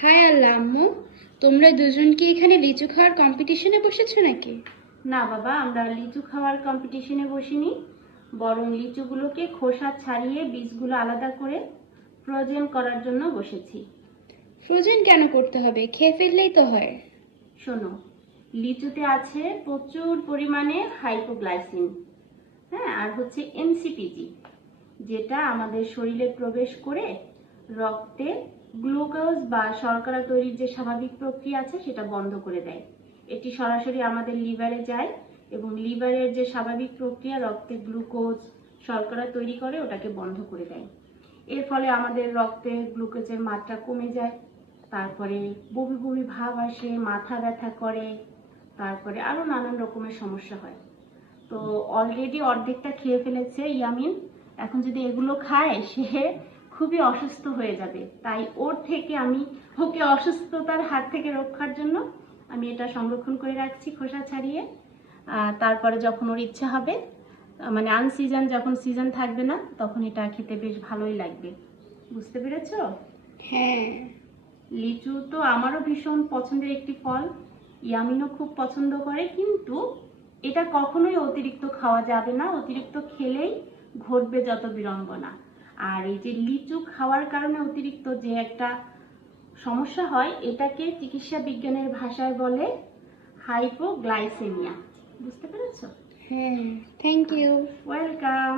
হায় আল্লাহ আম্মু, তোমরা দুজন কি এখানে লিচু খাওয়ার কম্পিটিশনে বসেছো নাকি? না বাবা, আমরা লিচু খাওয়ার কম্পিটিশনে বসিনি, বরং লিচুগুলোকে খোসা ছাড়িয়ে বীজগুলো আলাদা করে ফ্রোজেন করার জন্য বসেছি। ফ্রোজেন কেন করতে হবে? খেয়ে ফেললেই তো হয়। শোনো, লিচুতে আছে প্রচুর পরিমাণে হাইপোগ্লাইসিন, হ্যাঁ, আর হচ্ছে এনসিপিজি, যেটা আমাদের শরীরে প্রবেশ করে রক্তে গ্লুকোজ বা শর্করা তৈরির যে স্বাভাবিক প্রক্রিয়া আছে সেটা বন্ধ করে দেয়। এটি সরাসরি আমাদের লিভারে যায় এবং লিভারের যে স্বাভাবিক প্রক্রিয়া রক্তে গ্লুকোজ শর্করা তৈরি করে ওটাকে বন্ধ করে দেয়। এর ফলে আমাদের রক্তে গ্লুকোজের মাত্রা কমে যায়, তারপরে বমি বমি ভাব আসে, মাথা ব্যথা করে, তারপরে আরো নানান রকমের সমস্যা হয়। তো অলরেডি অর্ধেকটা খেয়ে ফেলেছে ইয়ামিন, এখন যদি এগুলো খায় সে খুবই অসুস্থ হয়ে যাবে। তাই ওর থেকে আমি ওকে অসুস্থতার হাত থেকে রক্ষার জন্য আমি এটা সংরক্ষণ করে রাখছি খোসা ছাড়িয়ে। তারপরে যখন ওর ইচ্ছা হবে, মানে আনসিজন যখন সিজন থাকবে না, তখন এটা খেতে বেশ ভালোই লাগবে। বুঝতে পেরেছো? হ্যাঁ। লিচু তো আমারও ভীষণ পছন্দের একটি ফল, ইয়ামিনও খুব পছন্দ করে, কিন্তু এটা কখনোই অতিরিক্ত খাওয়া যাবে না। অতিরিক্ত খেলেই ঘটবে যত বিড়ম্বনা। আর এই যে লিচু খাওয়ার কারণে অতিরিক্ত যে একটা সমস্যা হয়, এটাকে চিকিৎসা বিজ্ঞানের ভাষায় বলে হাইপোগ্লাইসেমিয়া। বুঝতে পেরেছো? হ্যাঁ, থ্যাংক ইউ। ওয়েলকাম।